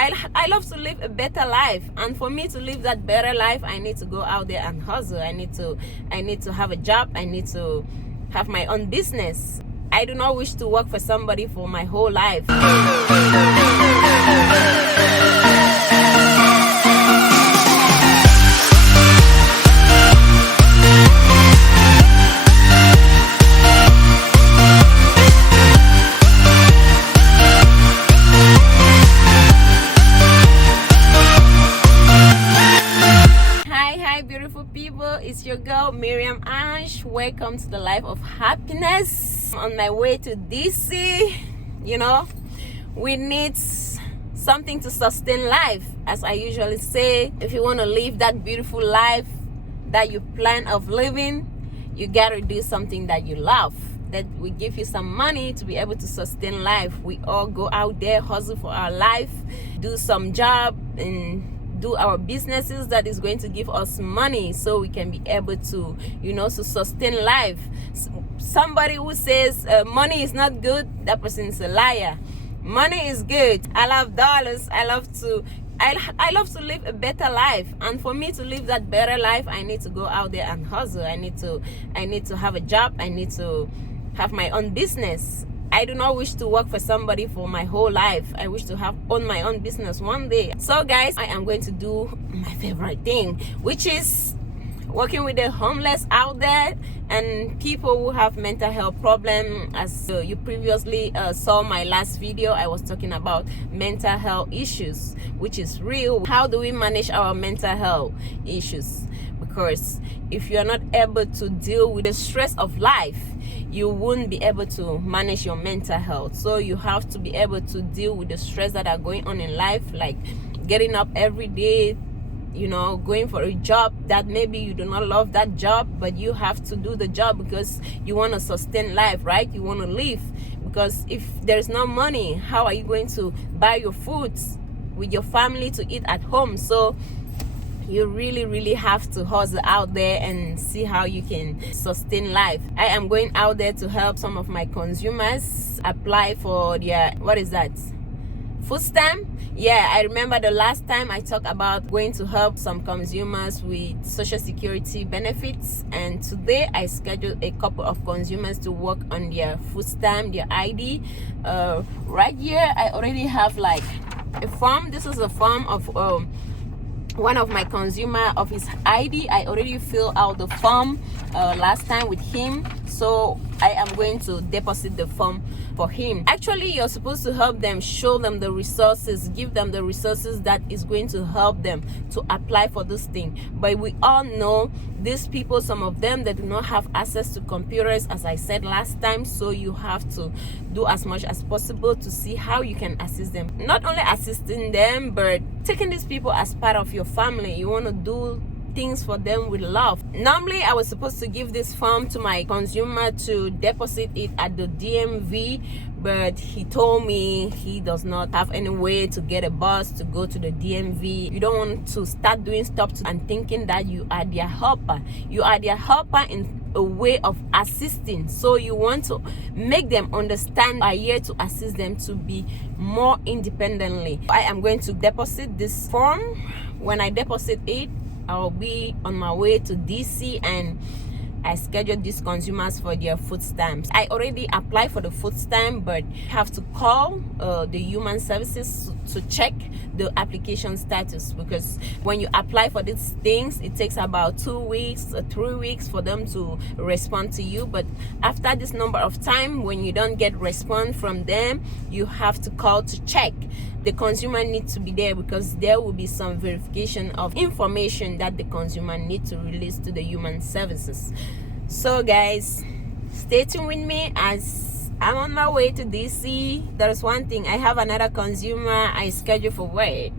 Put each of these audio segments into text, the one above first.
I love to live a better life, and for me to live that better life, I need to go out there and hustle. I need to have a job. I need to have my own business. I do not wish to work for somebody for my whole life. Beautiful people, it's your girl Miriam Ash. Welcome to the life of happiness. On my way to DC, we need something to sustain life. As I usually say, if you want to live that beautiful life that you plan of living, you gotta do something that you love, that will give you some money to be able to sustain life. We all go out there, hustle for our life, do some job and do our businesses that is going to give us money so we can be able to to sustain life. Somebody who says money is not good, that person is a liar. Money is good. I love dollars. I love to live a better life, and for me to live that better life, I need to go out there and hustle. I need to have a job. I need to have my own business. I do not wish to work for somebody for my whole life. I wish to own my own business one day. So guys, I am going to do my favorite thing, which is working with the homeless out there and people who have mental health problems. As you previously saw my last video, I was talking about mental health issues, which is real. How do we manage our mental health issues? Because if you're not able to deal with the stress of life, you won't be able to manage your mental health. So you have to be able to deal with the stress that are going on in life, like getting up every day, going for a job that maybe you do not love that job, but you have to do the job because you want to sustain life, right? You want to live, because if there's no money, how are you going to buy your foods with your family to eat at home? So you really have to hustle out there and see how you can sustain life. I am going out there to help some of my consumers apply for their, food stamp. Yeah, I remember the last time I talked about going to help some consumers with social security benefits, and today I scheduled a couple of consumers to work on their food stamp, their ID. Right here I already have like a form. This is a form of one of my consumer of his ID. I already filled out the form last time with him, so I am going to deposit the form for him. Actually, you're supposed to help them, show them the resources, give them the resources that is going to help them to apply for this thing. But we all know these people, some of them, they do not have access to computers, as I said last time. So you have to do as much as possible to see how you can assist them. Not only assisting them, but taking these people as part of your family. You want to do things for them with love. Normally I was supposed to give this form to my consumer to deposit it at the DMV, but he told me he does not have any way to get a bus to go to the DMV. You don't want to start doing stuff and thinking that you are their helper. You are their helper in a way of assisting. So you want to make them understand are here to assist them to be more independently. I am going to deposit this form. When I deposit it, I'll be on my way to DC, and I scheduled these consumers for their food stamps. I already applied for the food stamp, but have to call the human services to check the application status, because when you apply for these things, it takes about 2 weeks or 3 weeks for them to respond to you. But after this number of time, when you don't get response from them, you have to call to check. The consumer needs to be there, because there will be some verification of information that the consumer needs to release to the human services. So guys, stay tuned with me as I'm on my way to DC. There's one thing, I have another consumer I scheduled for work.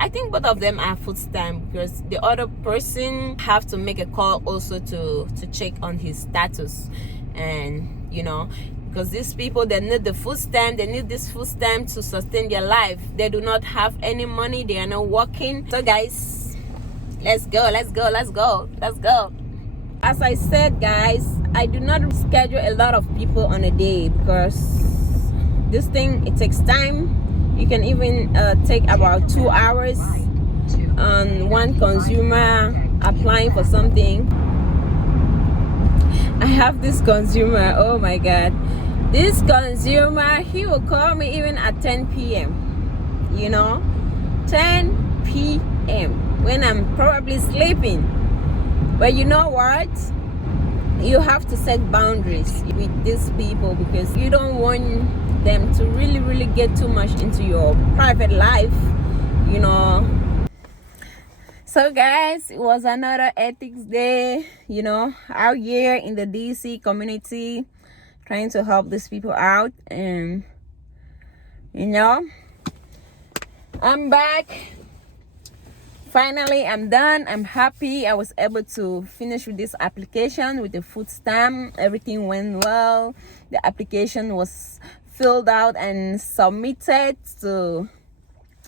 I think both of them are food stamp, because the other person have to make a call also to check on his status. And because these people, they need the food stamp, they need this food stamp to sustain their life. They do not have any money, they are not working. So guys, let's go. As I said, guys, I do not schedule a lot of people on a day, because this thing, it takes time. You can even take about 2 hours on one consumer applying for something. I have this consumer, oh my god, this consumer, he will call me even at 10 p.m. you know, 10 p.m. when I'm probably sleeping. But you know what, you have to set boundaries with these people, because you don't want them to really get too much into your private life, you know. So guys, it was another ethics day, you know, out here in the DC community, trying to help these people out. And you know, I'm back. Finally, I'm done. I'm happy. I was able to finish with this application with the food stamp. Everything went well. The application was filled out and submitted to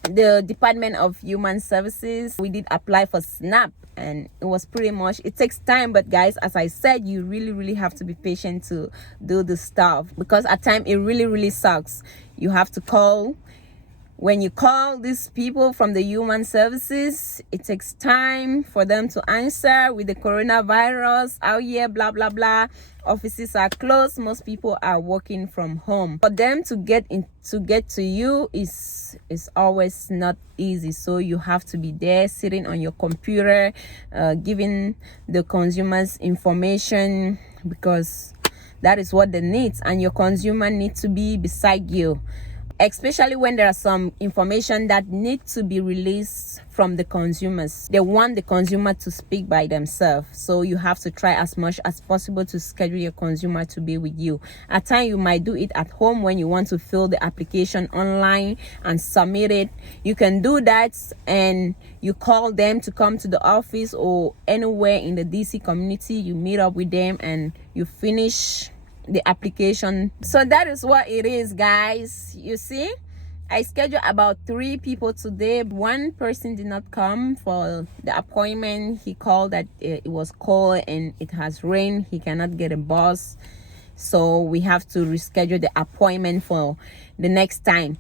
the Department of Human Services. We did apply for SNAP, and it was pretty much, it takes time, but guys, as I said, you really have to be patient to do the stuff, because at times it really sucks. You have to call. When you call these people from the human services, it takes time for them to answer. With the coronavirus out here, blah blah, offices are closed, most people are working from home. For them to get to you is always not easy. So you have to be there, sitting on your computer, giving the consumers information, because that is what they need, and your consumer needs to be beside you, especially when there are some information that need to be released from the consumers. They want the consumer to speak by themselves, so you have to try as much as possible to schedule your consumer to be with you. At times you might do it at home when you want to fill the application online and submit it. You can do that, and you call them to come to the office or anywhere in the DC community. You meet up with them and you finish the application. So that is what it is, guys. You see, I scheduled about 3 people today. One person did not come for the appointment. He called that it was cold and it has rained. He cannot get a bus, so we have to reschedule the appointment for the next time.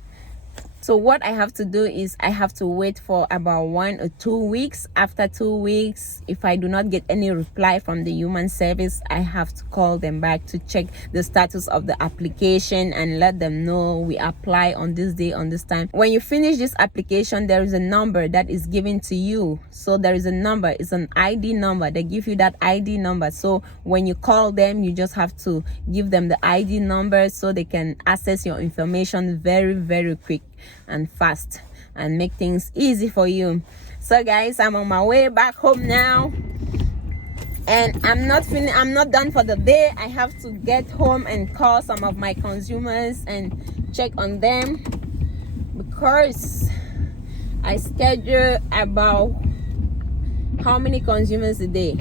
So what I have to do is I have to wait for about 1 or 2 weeks. After 2 weeks, if I do not get any reply from the human service, I have to call them back to check the status of the application and let them know we apply on this day, on this time. When you finish this application, there is a number that is given to you. So there is a number, it's an ID number. They give you that ID number. So when you call them, you just have to give them the ID number so they can access your information very quick and fast and make things easy for you. So guys, I'm on my way back home now, and I'm not done for the day. I have to get home and call some of my consumers and check on them, because I schedule about how many consumers a day.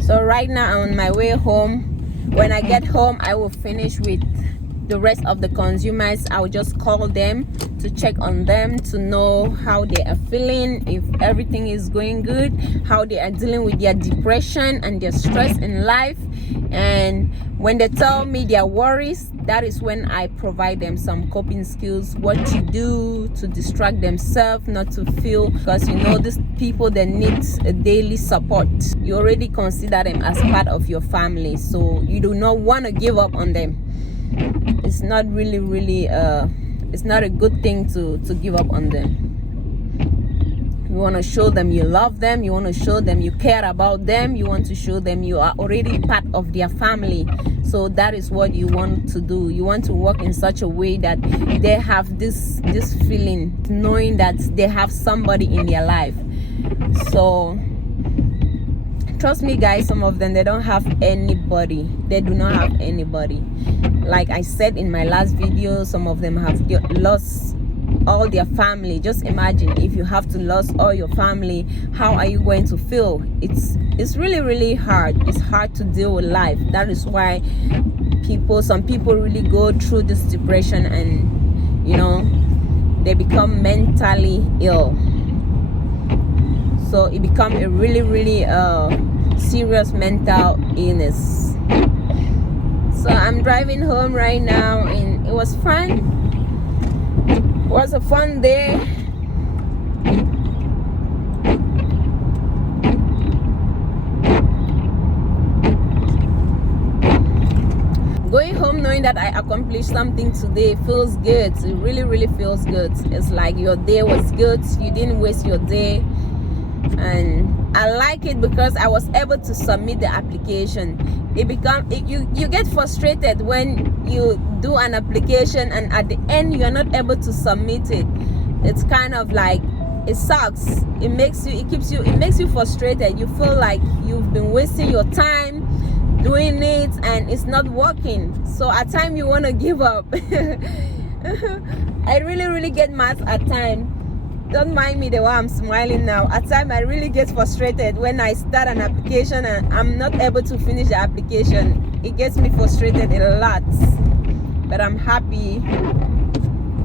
So right now I'm on my way home. When I get home, I will finish with the rest of the consumers. I will just call them to check on them, to know how they are feeling, if everything is going good, how they are dealing with their depression and their stress in life. And when they tell me their worries, that is when I provide them some coping skills, what to do to distract themselves, not to feel, because you know these people, they need a daily support. You already consider them as part of your family, so you do not want to give up on them. It's not really it's not a good thing to give up on them. You want to show them you love them. You want to show them you care about them. You want to show them you are already part of their family. So that is what you want to do. You want to work in such a way that they have this feeling, knowing that they have somebody in their life. So trust me guys, some of them, they don't have anybody. They do not have anybody. Like I said in my last video, some of them have lost all their family. Just imagine if you have to lose all your family, how are you going to feel? It's really hard. It's hard to deal with life. That is why some people really go through this depression, and you know, they become mentally ill. So it becomes a really serious mental illness. So I'm driving home right now, and it was fun. It was a fun day. Going home knowing that I accomplished something today feels good. It really, really feels good. It's like your day was good. You didn't waste your day. And I like it because I was able to submit the application. You get frustrated when you do an application and at the end you're not able to submit it. It's kind of like, it sucks. It makes you frustrated. You feel like you've been wasting your time doing it and it's not working. So at times you want to give up. I really get mad at times. Don't mind me the way I'm smiling now. At times I really get frustrated when I start an application and I'm not able to finish the application. It gets me frustrated a lot. But I'm happy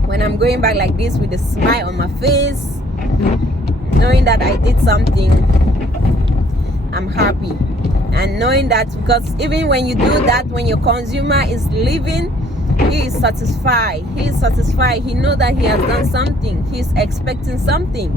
when I'm going back like this with a smile on my face, knowing that I did something. I'm happy. And knowing that, because even when you do that, when your consumer is leaving, he is satisfied. He knows that he has done something. He's expecting something,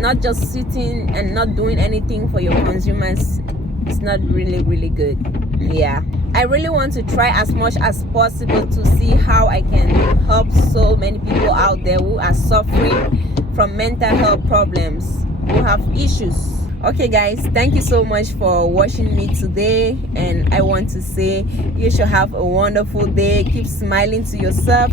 not just sitting and not doing anything for your consumers. It's not really good. Yeah, I really want to try as much as possible to see how I can help so many people out there who are suffering from mental health problems, who have issues. Okay guys, thank you so much for watching me today, and I want to say you should have a wonderful day. Keep smiling to yourself.